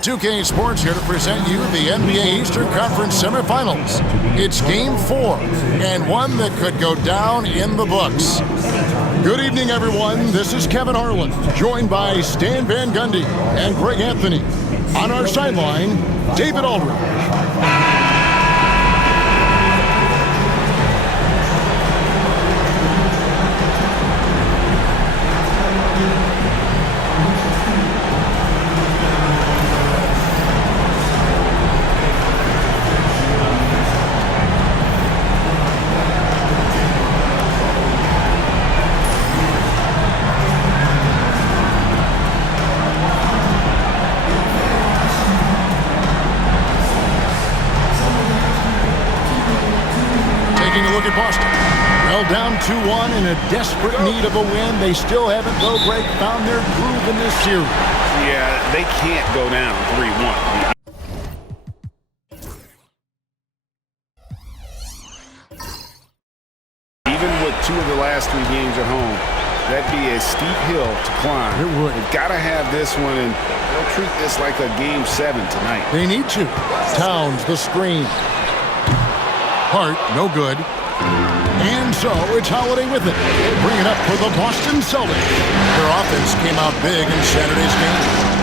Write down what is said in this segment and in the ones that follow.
2K Sports here to present you the NBA Eastern Conference Semifinals. It's Game 4, and one that could go down in the books. Good evening, everyone. This is Kevin Harlan, joined by Stan Van Gundy and Greg Anthony. On our sideline, David Aldridge. Taking a look at Boston. Well, down 2-1 in a desperate need of a win. They still haven't, though, Greg, found their groove in this series. Yeah, they can't go down 3-1. Even with 2 of the last 3 games at home, that'd be a steep hill to climb. It would. They've got to have this one, and they'll treat this like a Game 7 tonight. They need to. Towns, the screen. Hart, no good. And so it's Holiday with it. Bring it up for the Boston Celtics. Their offense came out big in Saturday's game.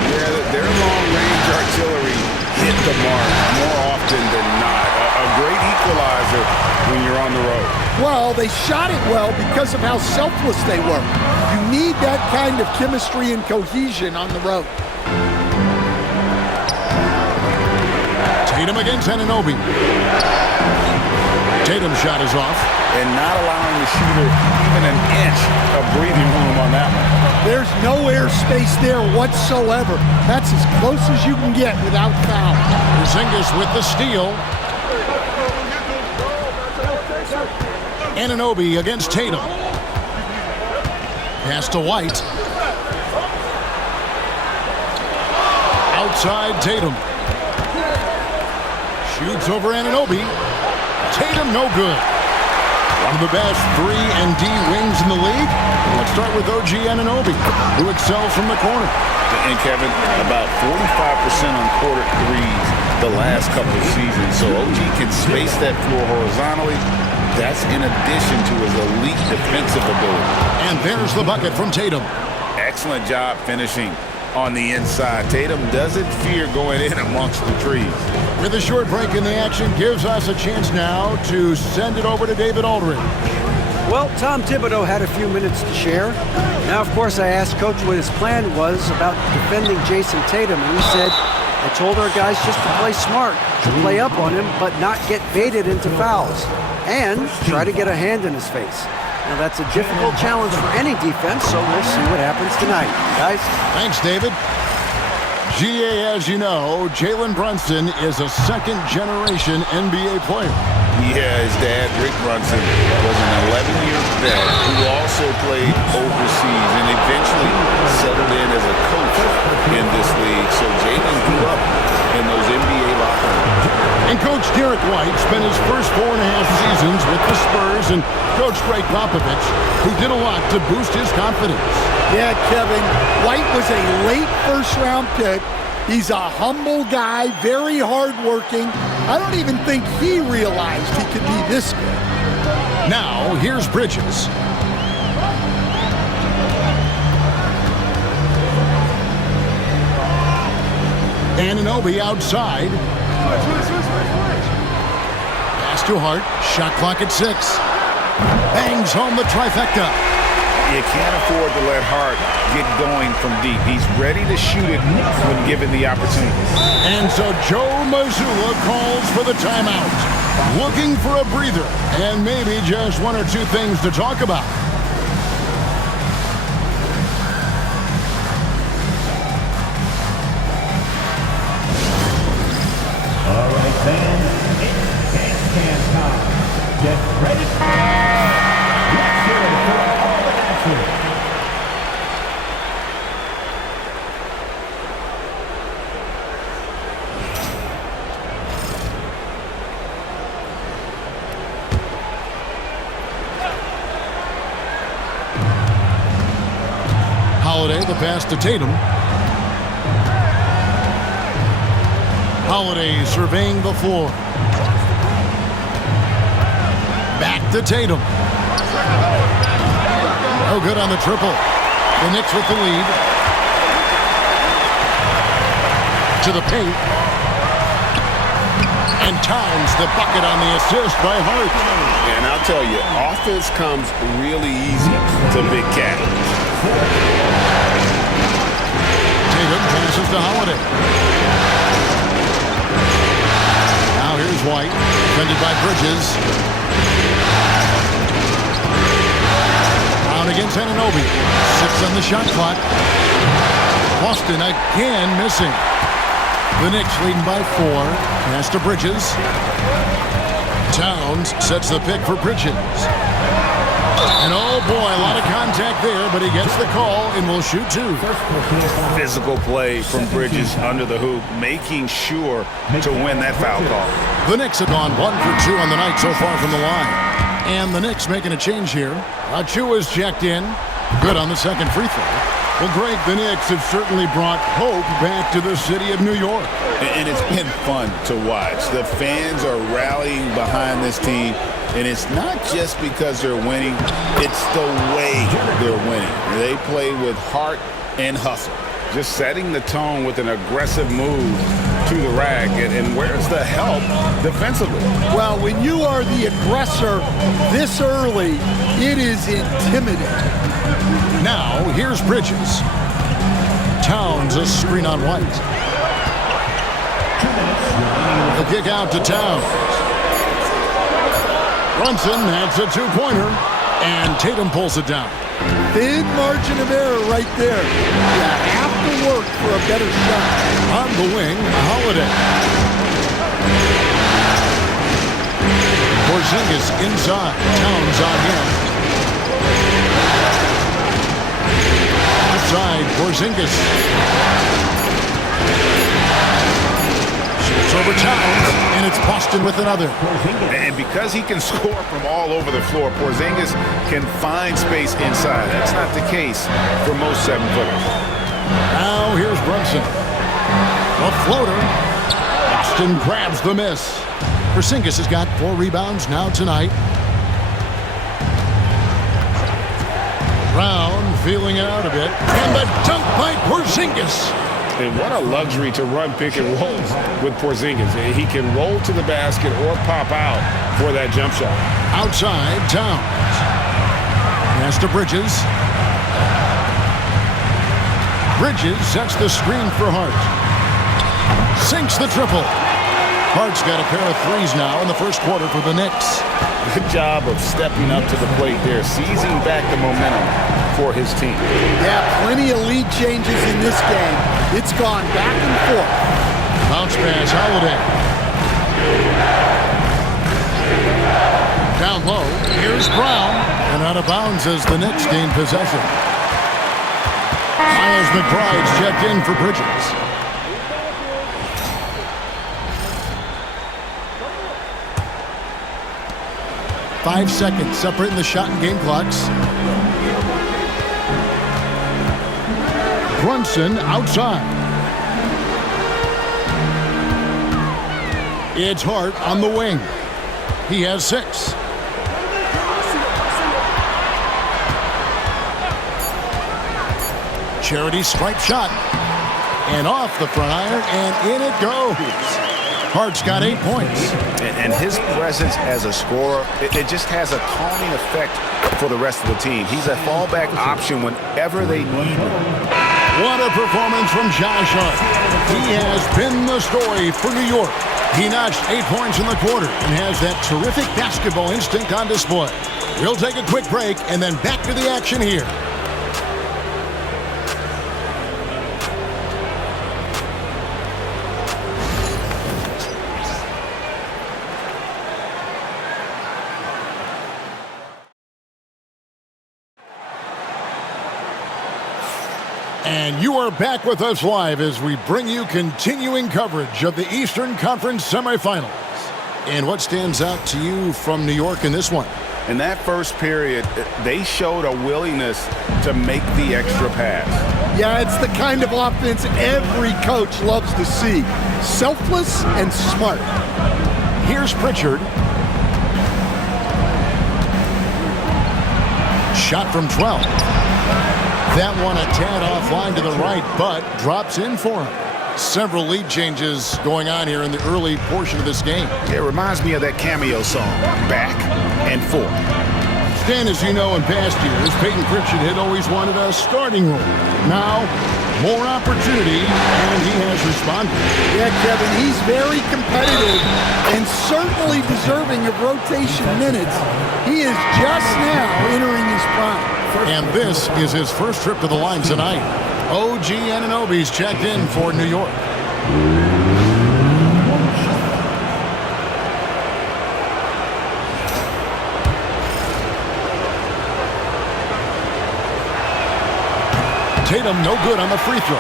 Yeah, their long-range artillery hit the mark more often than not. A great equalizer when you're on the road. Well, they shot it well because of how selfless they were. You need that kind of chemistry and cohesion on the road. Tatum against Anunoby. Tatum's shot is off. And not allowing the shooter even an inch of breathing room on that one. There's no air space there whatsoever. That's as close as you can get without foul. Porzingis with the steal. Anunoby against Tatum. Pass to White. Outside Tatum. Shoots over Anunoby. Tatum no good. One of the best 3-and-D wings in the league. Let's start with OG Anunoby, who excels from the corner. And Kevin, about 45% on quarter threes the last couple of seasons. So OG can space that floor horizontally. That's in addition to his elite defensive ability. And there's the bucket from Tatum. Excellent job finishing on the inside. Tatum doesn't fear going in amongst the trees. With a short break in the action, gives us a chance now to send it over to David Aldridge. Well, Tom Thibodeau had a few minutes to share. Now, of course, I asked Coach what his plan was about defending Jason Tatum, and he said, I told our guys just to play smart, to play up on him, but not get baited into fouls, and try to get a hand in his face. Now, that's a difficult challenge for any defense, so we'll see what happens tonight, guys. Thanks, David. GA, as you know, Jalen Brunson is a second-generation NBA player. Yeah, his dad, Rick Brunson, was an 11-year vet who also played overseas and eventually settled in as a coach in this league. So Jalen grew up in those NBA locker rooms. And Coach Derek White spent his first 4.5 seasons with the Spurs and Coach Greg Popovich, who did a lot to boost his confidence. Yeah, Kevin, White was a late first-round pick. He's a humble guy, very hardworking. I don't even think he realized he could be this good. Now, here's Bridges. Anunoby outside. Pass to Hart. Shot clock at 6. Bangs home the trifecta. You can't afford to let Hart get going from deep. He's ready to shoot it when given the opportunity. And so Joe Mazzulla calls for the timeout. Looking for a breather and maybe just 1 or 2 things to talk about. All right, fans, it's can time. Get ready. Let's hear it for all the dancers. Holiday, the pass to Tatum. Holiday surveying the floor. Back to Tatum. No good on the triple. The Knicks with the lead. To the paint. And Towns the bucket on the assist by Hart. And I'll tell you, offense comes really easy to Big Cat. Tatum passes to Holiday. Now here's White, defended by Bridges. Down against Anunoby. 6 on the shot clock. Boston again missing. The Knicks leading by 4. Pass to Bridges. Towns sets the pick for Bridges. And oh boy, a lot of contact there, but he gets the call and will shoot 2. Physical play from Bridges under the hoop, making sure to win that foul call. The Knicks have gone 1 for 2 on the night so far from the line. And the Knicks making a change here. Achiuwa's checked in. Good on the second free throw. Well, Greg, the Knicks have certainly brought hope back to the city of New York. And it's been fun to watch. The fans are rallying behind this team. And it's not just because they're winning, it's the way they're winning. They play with heart and hustle, just setting the tone with an aggressive move to the rack. And where's the help defensively? Well, when you are the aggressor this early, it is intimidating. Now, here's Bridges. Towns a screen on White. The kick out to Towns. Brunson adds a 2-pointer, and Tatum pulls it down. Thin margin of error right there. You have to work for a better shot. On the wing, Holiday. Porzingis inside. Towns on him. Outside, Porzingis. Shoots over Towns, and it's Boston with another. And because he can score from all over the floor, Porzingis can find space inside. That's not the case for most 7-footers. Now here's Brunson. A floater. Boston grabs the miss. Porzingis has got 4 rebounds now tonight. Brown feeling it out a bit. And the dunk by Porzingis. And what a luxury to run pick and rolls with Porzingis. He can roll to the basket or pop out for that jump shot. Outside, Towns. Pass to Bridges. Bridges sets the screen for Hart. Sinks the triple. Hart's got a pair of 3s now in the first quarter for the Knicks. Good job of stepping up to the plate there, seizing back the momentum for his team. Yeah, plenty of lead changes in this game. It's gone back and forth. Bounce pass, Holiday. Down low, here's Brown. And out of bounds as the Knicks gain possession. Miles McBride's checked in for Bridges. Five seconds separating the shot and game clocks. Brunson outside. It's Hart on the wing. He has 6. Charity stripe shot. And off the front iron, and in it goes. Hart's got 8 points. And his presence as a scorer, it just has a calming effect for the rest of the team. He's a fallback option whenever they need him. What a performance from Josh Hart. He has been the story for New York. He notched 8 points in the quarter and has that terrific basketball instinct on display. We'll take a quick break and then back to the action here. And you are back with us live as we bring you continuing coverage of the Eastern Conference semifinals. And what stands out to you from New York in this one? In that first period, they showed a willingness to make the extra pass. Yeah, it's the kind of offense every coach loves to see. Selfless and smart. Here's Pritchard. Shot from 12. That one a tad offline to the right, but drops in for him. Several lead changes going on here in the early portion of this game. It reminds me of that cameo song, Back and Forth. Stan, as you know, in past years, Peyton Pritchard had always wanted a starting role. Now, more opportunity, and he has responded. Yeah, Kevin, he's very competitive and certainly deserving of rotation minutes. He is just now entering his prime. And this is his first trip to the line tonight. OG Anunoby's checked in for New York. Tatum no good on the free throw.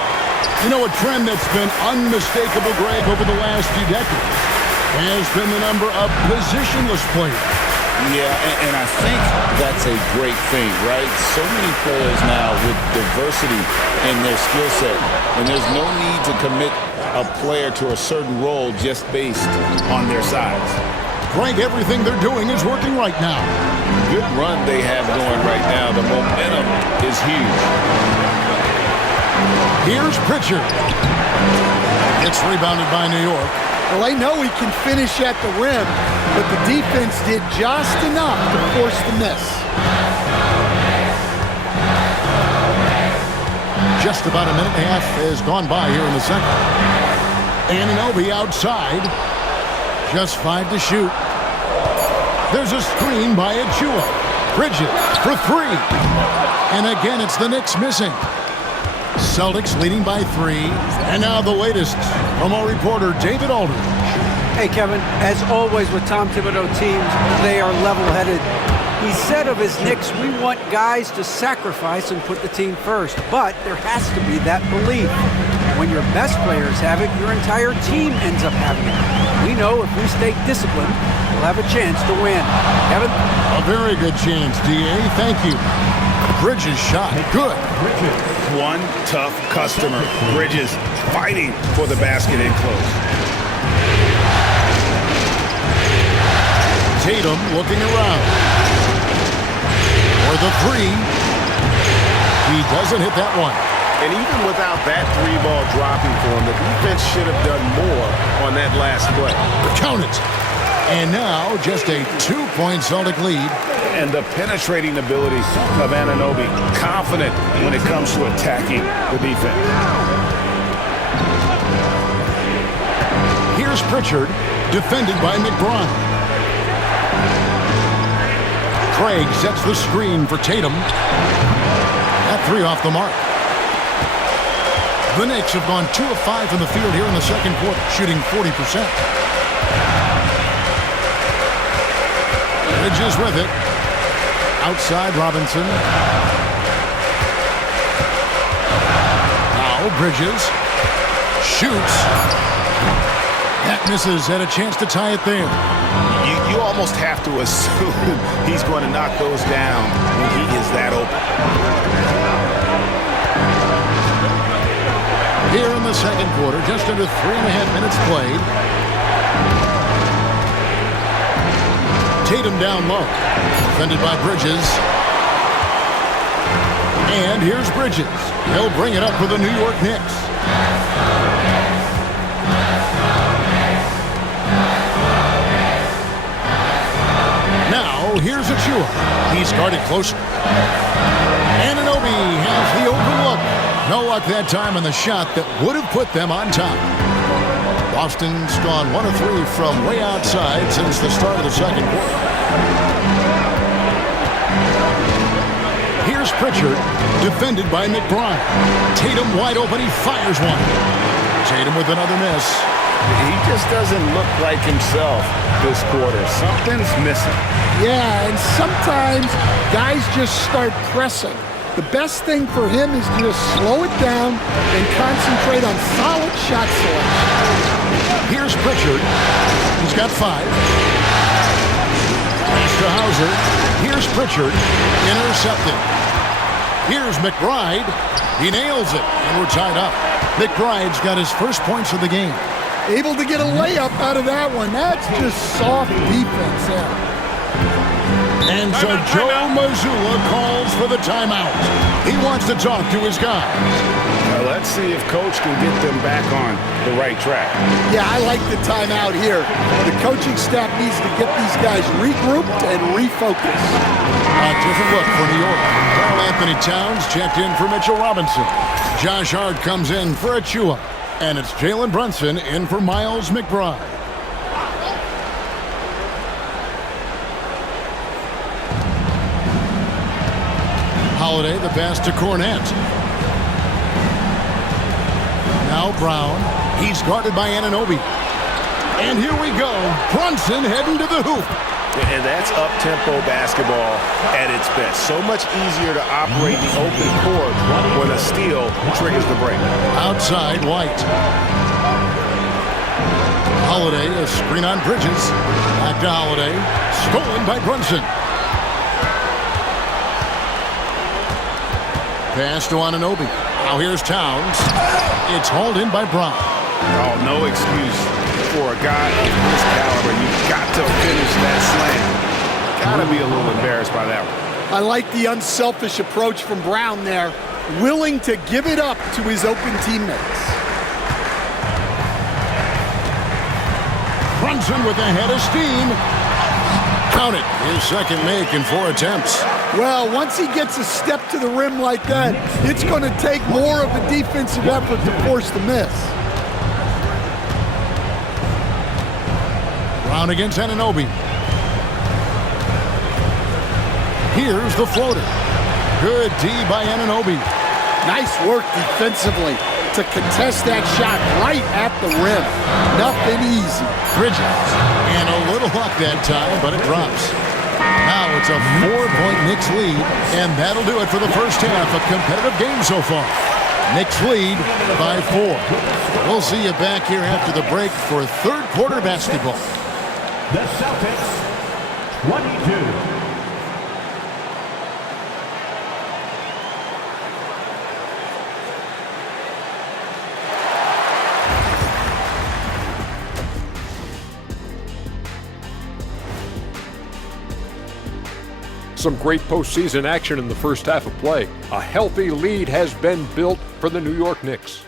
You know, a trend that's been unmistakable, Greg, over the last few decades has been the number of positionless players. Yeah, and I think that's a great thing, right? So many players now with diversity in their skill set, and there's no need to commit a player to a certain role just based on their size. Greg, everything they're doing is working right now. Good run they have going right now. The momentum is huge. Here's Pritchard. It's rebounded by New York. Well, they know he can finish at the rim, but the defense did just enough to force the miss. Just about a minute and a half has gone by here in the second. Anunoby outside. Just 5 to shoot. There's a screen by Achua. Bridges for 3. And again, it's the Knicks missing. Celtics leading by 3. And now the latest from our reporter, David Aldridge. Hey, Kevin, as always with Tom Thibodeau teams, they are level-headed. He said of his Knicks, we want guys to sacrifice and put the team first. But there has to be that belief. When your best players have it, your entire team ends up having it. We know if we stay disciplined, we'll have a chance to win. Kevin? A very good chance, D.A. Thank you. Bridges shot. Good. One tough customer. Bridges fighting for the basket in close. Tatum looking around. For the 3. He doesn't hit that one. And even without that 3-ball dropping for him, the defense should have done more on that last play. Count it. And now just a 2-point Celtic lead. And the penetrating ability of Anunoby, confident when it comes to attacking the defense. Here's Pritchard, defended by McBride. Craig sets the screen for Tatum. That 3 off the mark. The Knicks have gone 2 of 5 from the field here in the second quarter, shooting 40%. Bridges with it. Outside Robinson. Now Bridges shoots. That misses. Had a chance to tie it there. You almost have to assume he's going to knock those down when he is that open. Here in the second quarter, just under 3.5 minutes played. Tatum down low. Defended by Bridges. And here's Bridges. He'll bring it up for the New York Knicks. Now, here's Achua. He's guarded closer. Anunoby has the open look. No luck that time on the shot that would have put them on top. Boston's gone 1 of 3 from way outside since the start of the second quarter. Here's Pritchard, defended by McBride. Tatum wide open, he fires one. Tatum with another miss. He just doesn't look like himself this quarter. Something's missing. Yeah, and sometimes guys just start pressing. The best thing for him is to just slow it down and concentrate on solid shot selection. Here's Pritchard. He's got 5. Pass to Hauser. Here's Pritchard. Intercepted. Here's McBride. He nails it, and we're tied up. McBride's got his first points of the game. Able to get a layup out of that one. That's just soft defense there. And so Joe Mazzulla calls for the timeout. He wants to talk to his guys. Now let's see if Coach can get them back on the right track. Yeah, I like the timeout here. The coaching staff needs to get these guys regrouped and refocused. A different look for New York. Karl Anthony Towns checked in for Mitchell Robinson. Josh Hart comes in for Achua. And it's Jalen Brunson in for Miles McBride. Holiday, the pass to Cornette. Now Brown. He's guarded by Anunoby. And here we go. Brunson heading to the hoop. And that's up-tempo basketball at its best. So much easier to operate the open court when a steal triggers the break. Outside, White. Holiday, a screen on Bridges. Back to Holiday. Stolen by Brunson. Pass to Anunoby. Now here's Towns. It's hauled in by Brown. Oh, no excuse for a guy of this caliber. You've got to finish that slam. Got to be a little embarrassed by that one. I like the unselfish approach from Brown there, willing to give it up to his open teammates. Brunson with a head of steam. Count it. His second make in 4 attempts. Well, once he gets a step to the rim like that, it's going to take more of a defensive effort to force the miss. Brown against Anunoby. Here's the floater. Good D by Anunoby. Nice work defensively to contest that shot right at the rim. Nothing easy. Bridges. And a little luck that time, but it drops. Now it's a 4-point Knicks lead, and that'll do it for the first half. A competitive game so far. Knicks lead by 4. We'll see you back here after the break for third quarter basketball. The Celtics, 22. Some great postseason action in the first half of play. A healthy lead has been built for the New York Knicks.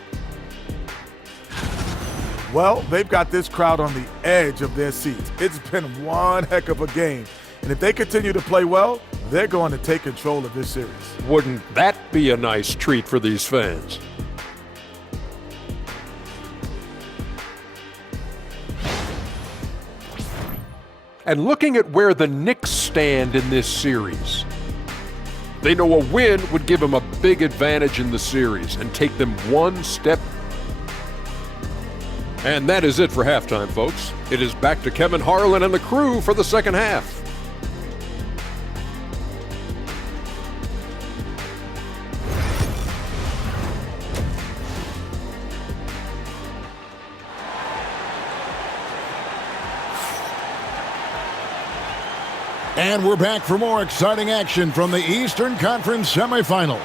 Well, they've got this crowd on the edge of their seats. It's been one heck of a game. And if they continue to play well, they're going to take control of this series. Wouldn't that be a nice treat for these fans? And looking at where the Knicks stand in this series, they know a win would give them a big advantage in the series and take them one step. And that is it for halftime, folks. It is back to Kevin Harlan and the crew for the second half. And we're back for more exciting action from the Eastern Conference semifinals.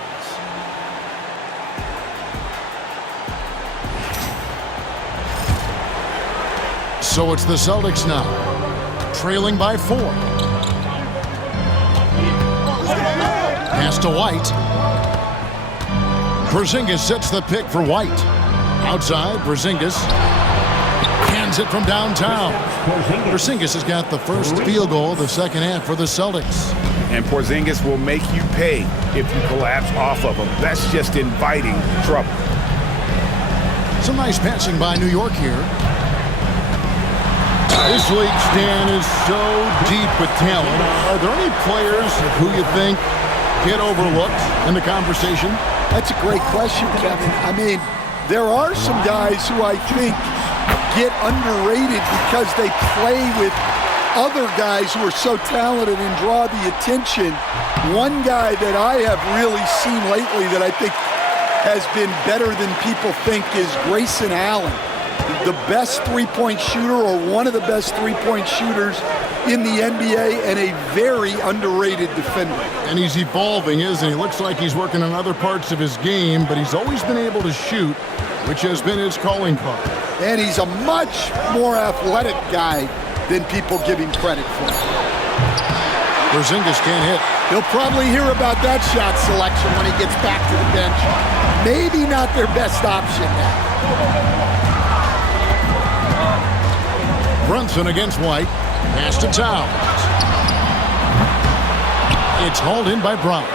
So it's the Celtics now, trailing by 4. Pass to White. Porzingis sets the pick for White. Outside, Porzingis hands it from downtown. Porzingis has got the first field goal of the second half for the Celtics. And Porzingis will make you pay if you collapse off of him. That's just inviting trouble. Some nice passing by New York here. This league, Stan, is so deep with talent. Are there any players who you think get overlooked in the conversation? That's a great question, Kevin. I mean, there are some guys who I think get underrated because they play with other guys who are so talented and draw the attention. One guy that I have really seen lately that I think has been better than people think is Grayson Allen. the best three-point shooter or one of the best three-point shooters in the NBA and a very underrated defender. And he's evolving, isn't he? Looks like he's working on other parts of his game, but he's always been able to shoot, which has been his calling card. And he's a much more athletic guy than people give him credit for. Porzingis can't hit. He'll probably hear about that shot selection when he gets back to the bench. Maybe not their best option now. Brunson against White. Pass to Towns. It's hauled in by Brown.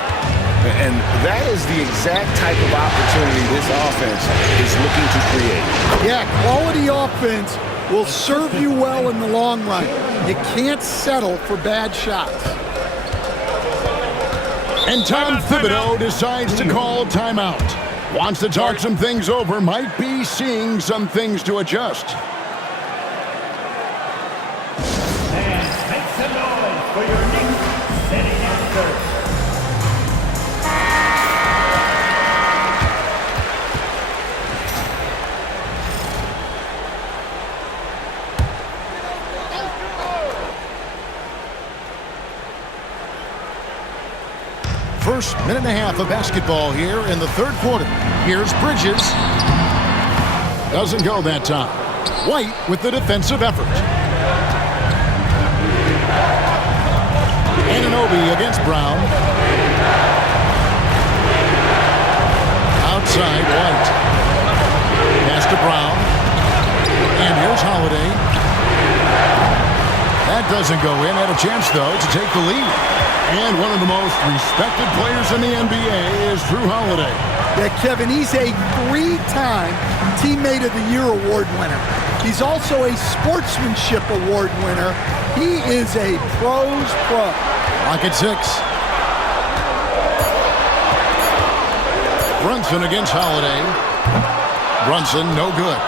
And that is the exact type of opportunity this offense is looking to create. Yeah, quality offense will serve you well in the long run. You can't settle for bad shots. And Tom Thibodeau decides to call timeout. Wants to talk some things over, might be seeing some things to adjust. And make some noise for your Knicks sitting at first. First minute and a half of basketball here in the third quarter. Here's Bridges. Doesn't go that time. White with the defensive effort. Anunoby against Brown. Outside, White. Pass to Brown. And here's Holiday. That doesn't go in. Had a chance, though, to take the lead. And one of the most respected players in the NBA is Drew Holiday. Yeah, Kevin, he's a three-time Teammate of the Year award winner. He's also a Sportsmanship Award winner. He is a pro's pro. Lock at 6. Brunson against Holiday. Brunson, no good.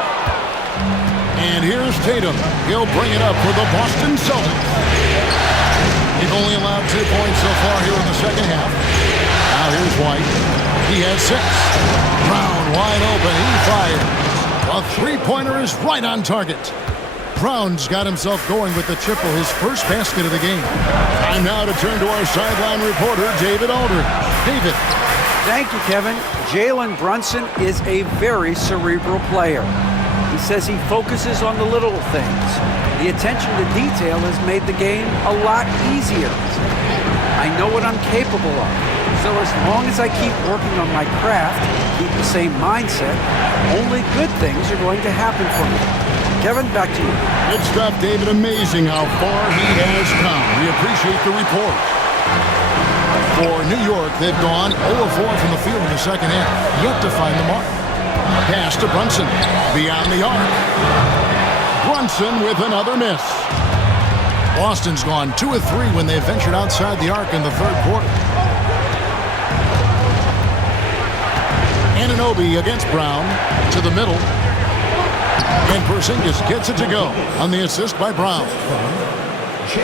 And here's Tatum. He'll bring it up for the Boston Celtics. They've only allowed 2 points so far here in the second half. Now here's White. He has 6. Brown wide open. He fired. A three-pointer is right on target. Brown's got himself going with the triple, his first basket of the game. Time now to turn to our sideline reporter, David Aldridge. David. Thank you, Kevin. Jalen Brunson is a very cerebral player. He says he focuses on the little things. The attention to detail has made the game a lot easier. I know what I'm capable of. So as long as I keep working on my craft, keep the same mindset, only good things are going to happen for me. Kevin, back to you. Good stuff, David. Amazing how far he has come. We appreciate the report. For New York, they've gone 0-4 from the field in the second half, yet to find the mark. Pass to Brunson, beyond the arc. Brunson with another miss. Boston's gone 2 of 3 when they ventured outside the arc in the third quarter. Anunoby against Brown, to the middle. And Porzingis gets it to go on the assist by Brown.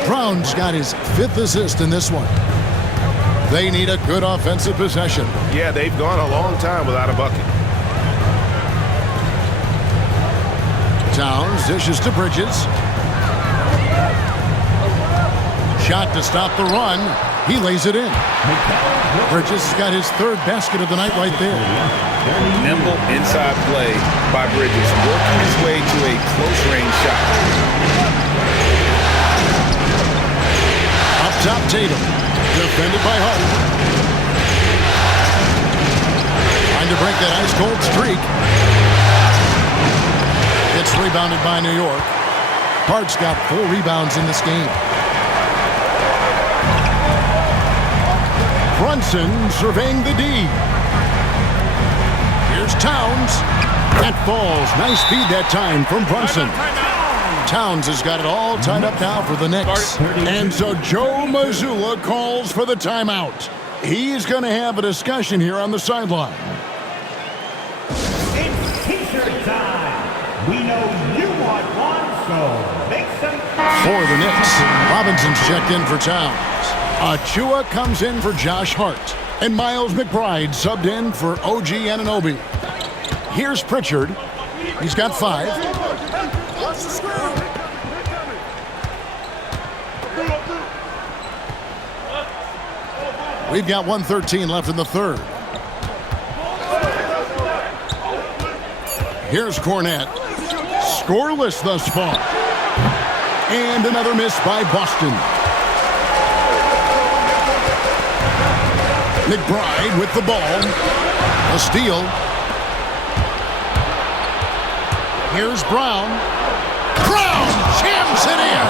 Brown's got his 5th assist in this one. They need a good offensive possession. Yeah, they've gone a long time without a bucket. Towns dishes to Bridges. Shot to stop the run. He lays it in. Bridges has got his 3rd basket of the night right there. Nimble inside play by Bridges, working his way to a close-range shot. Up top, Tatum. Defended by Hart. Trying to break that ice-cold streak. It's rebounded by New York. Hart's got 4 rebounds in this game. Brunson surveying the D. Here's Towns. That falls. Nice feed that time from Brunson. Towns has got it all tied up now for the Knicks. And so Joe Mazzulla calls for the timeout. He's going to have a discussion here on the sideline. It's T-shirt time. We know you want one, so make some. For the Knicks, Robinson's checked in for Towns. Achua comes in for Josh Hart. And Miles McBride subbed in for OG Anunoby. Here's Pritchard. He's got 5. We've got 1:13 left in the third. Here's Cornette. Scoreless thus far. And another miss by Boston. McBride with the ball. A steal. Here's Brown. Brown jams it in.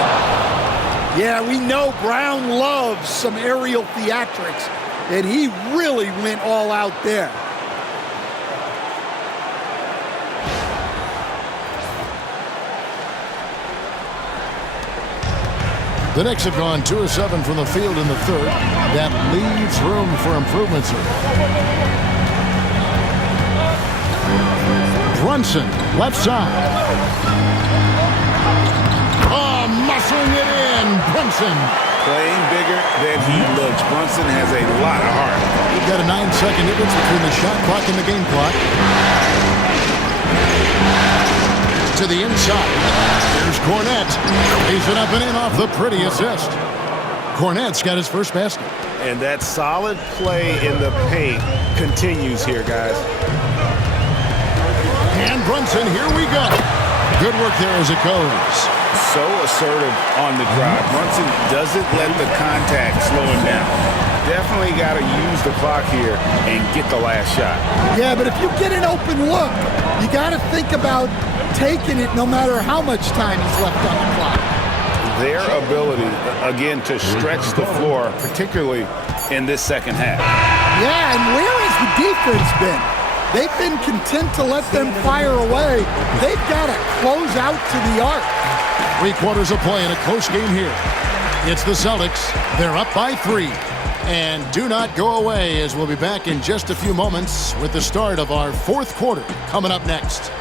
Yeah, we know Brown loves some aerial theatrics, and he really went all out there. The Knicks have gone 2 of 7 from the field in the third. That leaves room for improvement, sir. Brunson, left side. Oh, muscling it in. Brunson. Playing bigger than he looks. Brunson has a lot of heart. We've got a 9-second difference between the shot clock and the game clock. To the inside. Here's Cornette. He's it up and in off the pretty assist. Cornette's got his first basket. And that solid play in the paint continues here, guys. And Brunson, here we go. Good work there as it goes. So assertive on the drive. Brunson doesn't let the contact slow him down. Definitely got to use the clock here and get the last shot. Yeah, but if you get an open look, you got to think about taking it no matter how much time is left on the clock. Their ability, again, to stretch the floor, particularly in this second half. Yeah, and where has the defense been? They've been content to let them fire away. They've got to close out to the arc. 3 quarters of play in a close game here. It's the Celtics. They're up by 3. And do not go away, as we'll be back in just a few moments with the start of our 4th quarter coming up next.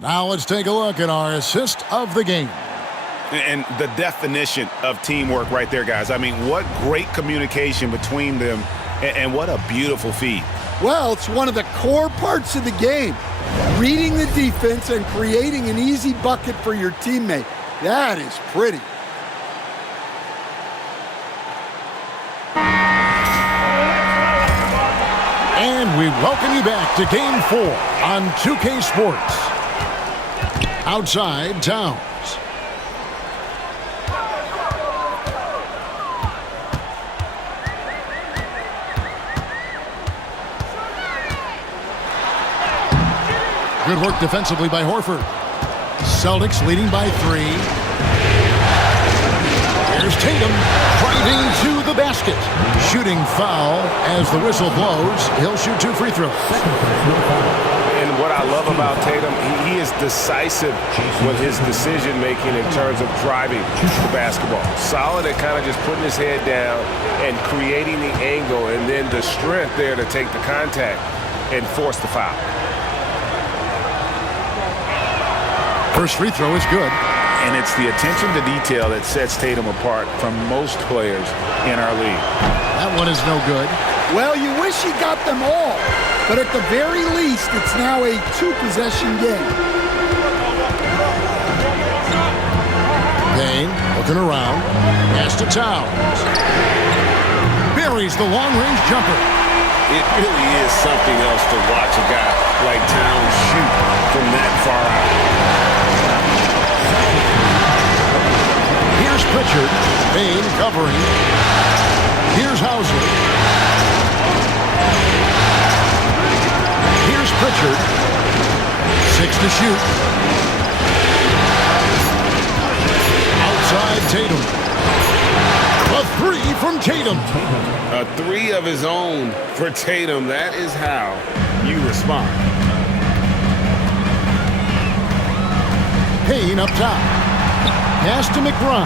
Now let's take a look at our assist of the game. And the definition of teamwork right there, guys. I mean, what great communication between them, and what a beautiful feed. Well, it's one of the core parts of the game. Reading the defense and creating an easy bucket for your teammate. That is pretty. And we welcome you back to Game 4 on 2K Sports. Outside, Towns. Good work defensively by Horford. Celtics leading by 3. Here's Tatum driving to the basket. Shooting foul as the whistle blows. He'll shoot 2 free throws. And what I love about Tatum, he is decisive with his decision-making in terms of driving the basketball. Solid at kind of just putting his head down and creating the angle, and then the strength there to take the contact and force the foul. First free throw is good. And it's the attention to detail that sets Tatum apart from most players in our league. That one is no good. Well, you wish he got them all, but at the very least, it's now a 2-possession game. Payne looking around. Pass to Towns. Buries the long-range jumper. It really is something else to watch a guy like Towns shoot from that far out. Here's Pritchard. Payne covering. Here's Hauser. Here's Pritchard. 6 to shoot. Outside Tatum. A 3 from Tatum. A 3 of his own for Tatum. That is how you respond. Payne up top. Pass to McBride.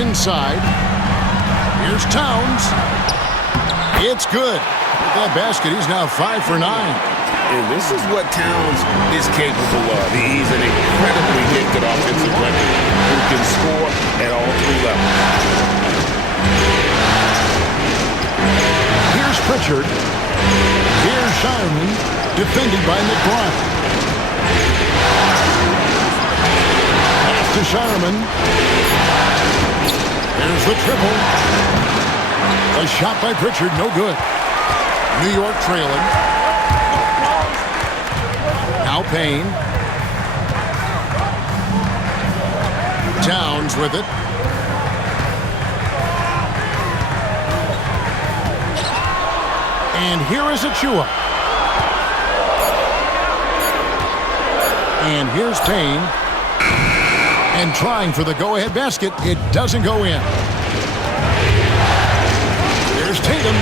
Inside. Here's Towns. It's good. With that basket, he's now 5 for 9. And this is what Towns is capable of. He's an incredibly gifted offensive weapon who can score at all three levels. Here's Pritchard. Here's Shireman, defended by McBride. Pass to Shireman. There's the triple. A shot by Pritchard, no good. New York trailing. Now Payne. Towns with it. And here is Achua. And here's Payne. And trying for the go-ahead basket. It doesn't go in. Here's Tatum.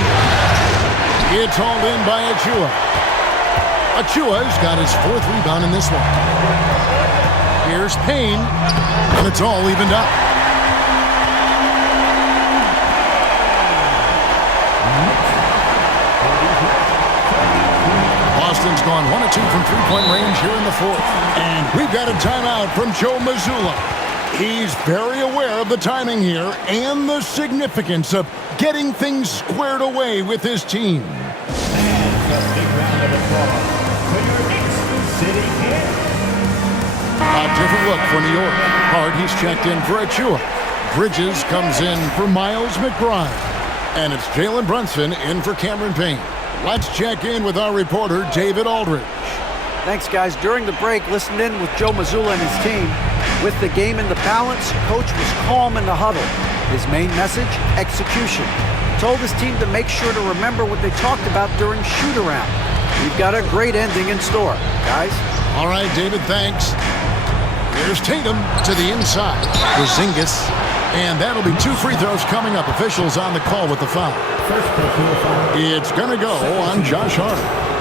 It's all in by Achua. Achua's got his 4th rebound in this one. Here's Payne. And it's all evened up. Boston's gone 1 of 2 from three-point range here in the 4th. And we've got a timeout from Joe Mazzulla. He's very aware of the timing here and the significance of getting things squared away with his team. And a big round of applause for your Knicks City Knicks. A different look for New York. Hart, he's checked in for Achua. Bridges comes in for Miles McBride. And it's Jalen Brunson in for Cameron Payne. Let's check in with our reporter, David Aldridge. Thanks, guys. During the break, listened in with Joe Mazzulla and his team. With the game in the balance, Coach was calm in the huddle. His main message, execution. Told his team to make sure to remember what they talked about during shoot-around. We've got a great ending in store, guys. All right, David, thanks. Here's Tatum to the inside. Porzingis. And that'll be 2 free throws coming up. Officials on the call with the foul. It's going to go on Josh Hart.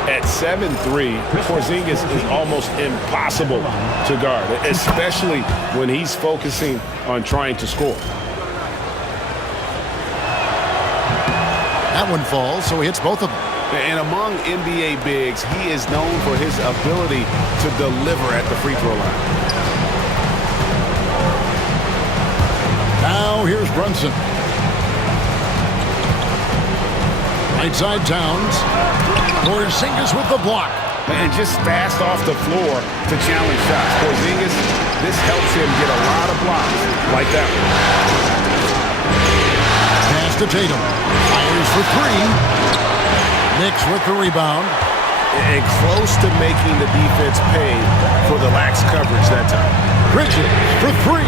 At 7'3", Porzingis is almost impossible to guard, especially when he's focusing on trying to score. That one falls, so he hits both of them. And among NBA bigs, he is known for his ability to deliver at the free throw line. Now here's Brunson. Right side Towns. Porzingis with the block. And just fast off the floor to challenge shots. Porzingis, this helps him get a lot of blocks like that one. Pass to Tatum. Fires for 3. Knicks with the rebound. And close to making the defense pay for the lax coverage that time. Bridges for 3.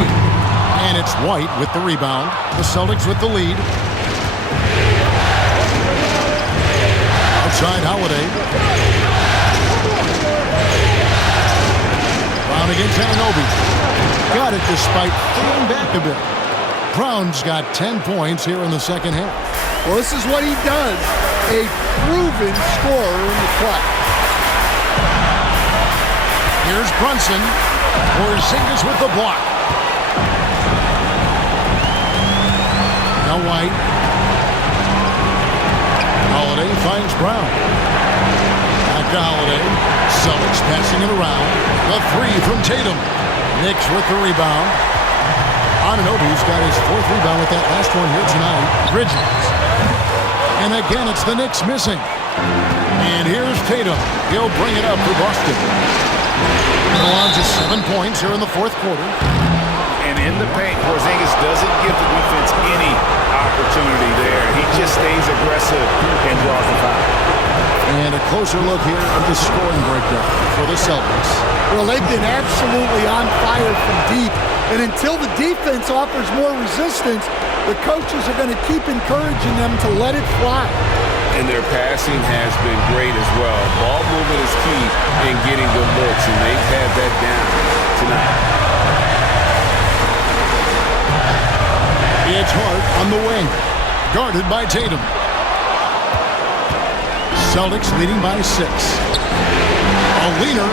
And it's White with the rebound. The Celtics with the lead. Outside Holiday. Brown against Anunoby. Got it despite falling back a bit. Brown's got 10 points here in the second half. Well, this is what he does. A proven scorer in the clutch. Here's Brunson. Porzingis with the block. Now White. Holiday finds Brown. Back to Holiday. Celtics passing it around. The 3 from Tatum. Knicks with the rebound. Anunoby's got his 4th rebound with that last one here tonight. Bridges. And again, it's the Knicks missing. And here's Tatum. He'll bring it up for Boston. Go on to 7 points here in the 4th quarter. And in the paint, Porzingis doesn't give the defense any opportunity there. He just stays aggressive and draws the foul. And a closer look here at the scoring breakdown for the Celtics. Well, they've been absolutely on fire from deep. And until the defense offers more resistance, the coaches are going to keep encouraging them to let it fly. And their passing has been great as well. Ball movement is key in getting good looks, and they've had that down tonight. It's Hart on the wing, guarded by Tatum. Celtics leading by 6. A leaner.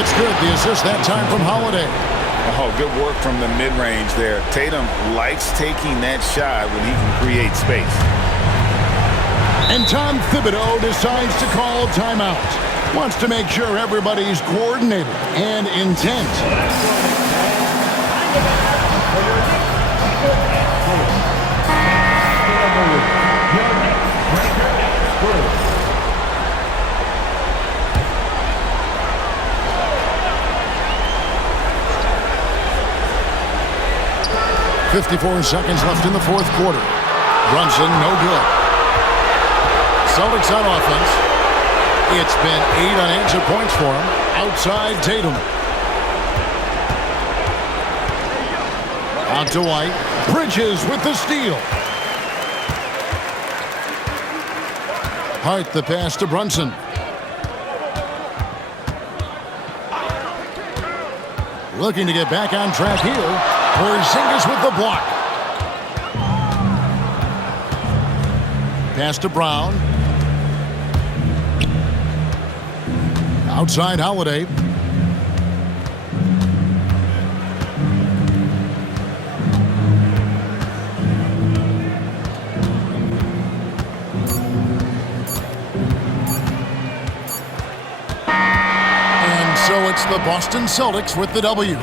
It's good. The assist that time from Holiday. Oh, good work from the mid-range there. Tatum likes taking that shot when he can create space. And Tom Thibodeau decides to call timeout. Wants to make sure everybody's coordinated and intent. .54 seconds left in the fourth quarter. Brunson, no good. Celtics on offense. It's been 8 unanswered points for him. Outside Tatum. Out to White. Bridges with the steal. Hart the pass to Brunson. Looking to get back on track here. Porzingis with the block. Pass to Brown. Outside Holiday. So it's the Boston Celtics with the W.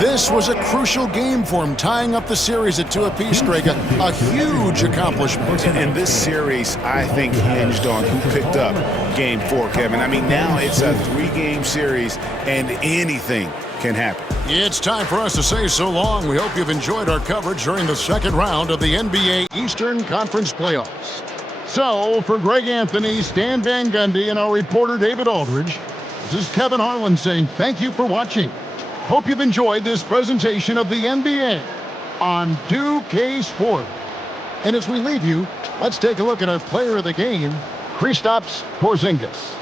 This was a crucial game for them, tying up the series at 2 apiece, Greg. A huge accomplishment. And this series, I think, hinged on who picked up Game 4, Kevin. I mean, now it's a 3-game series, and anything can happen. It's time for us to say so long. We hope you've enjoyed our coverage during the second round of the NBA Eastern Conference Playoffs. So, for Greg Anthony, Stan Van Gundy, and our reporter David Aldridge, this is Kevin Harlan saying thank you for watching. Hope you've enjoyed this presentation of the NBA on 2K Sport. And as we leave you, let's take a look at our player of the game, Kristaps Porzingis.